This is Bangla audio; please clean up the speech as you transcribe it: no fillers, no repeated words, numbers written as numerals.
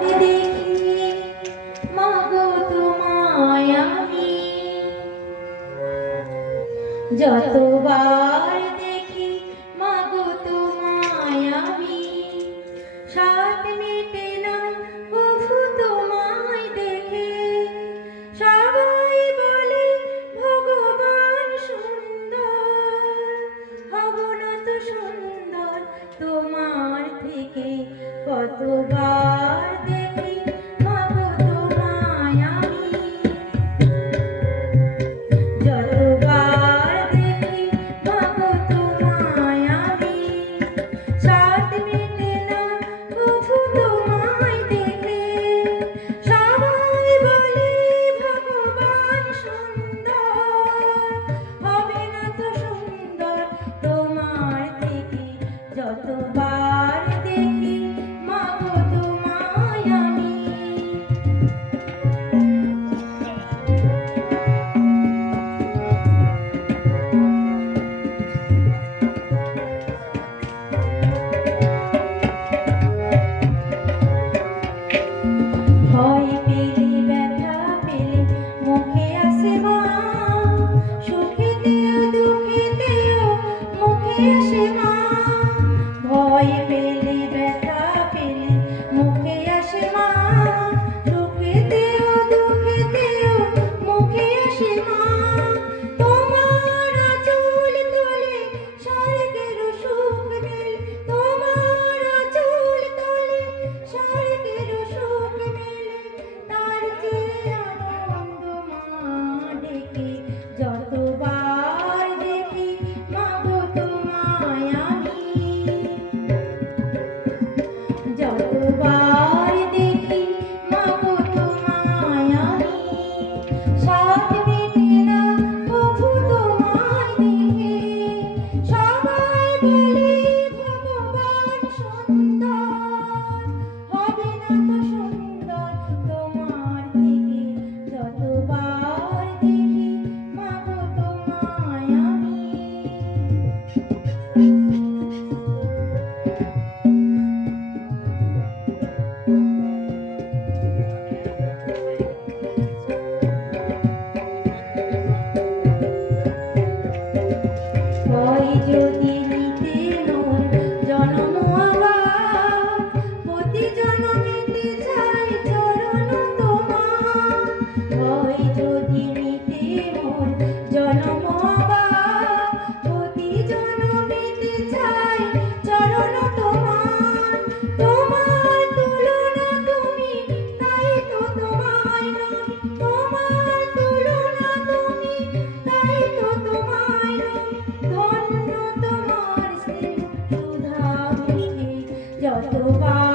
দেখি মাগো তোমায় আমি, যতবার দেখি মাগো তোমায় আমি, সাত মেটে না কভু তোমায় দেখে। সবাই বলে ভগবান সুন্দর, হব না তো সুন্দর তোমার থেকে। কতবার দেখি মাগো তোমায় আমি, যতবার দেখি মাগো তোমায় আমি, সাত মেটে না কভু তোমায় দেখে। সবাই বলে ভগবান সুন্দর, হবে না তো সুন্দর তোমার থেকে। যতবার দেখি মাগো তোমায় আমি। ভয় পেলে ব্যথা পেলে মুখে আসে মা, সুখেতেও দুঃখেতেও মুখে আসে মা। ভয় পেলে ব্যথা পেলে মুখে আসে মা, সুখেতেও দুঃখেতেও মুখে আসে মা। তোমার আঁচল তলে স্বর্গের সুখ মেলে, তোমার আঁচল তলে স্বর্গের সুখ মেলে। তার চেয়ে আনন্দ মা ডেকে, যতবার দেখি মাগো তোমায় আমি, যতবার দেখি মাগো তোমায় আমি, সাত মেটে না কভু তোমায় দেখে। সবাই বলে ভগবান সুন্দর, হবে না তো সুন্দর তোমার থেকে। যতবার দেখি মাগো তোমায় আমি। ভয় যদি নিতে মোর জনম আবার, প্রতি জনমেতে চাই চরণ তোমার। ভয় যদি নিতে মোর জনম আবার, প্রতি জনমেতে চাই চরণ তোমার। তোমার তুলনা তুমি, তাই তো তোমায় নয়, তোমার তুলনা তুমি, তাই তো তোমায় নয়। ধন্য তোমার স্নেহ সুধা মেঘে, যতবার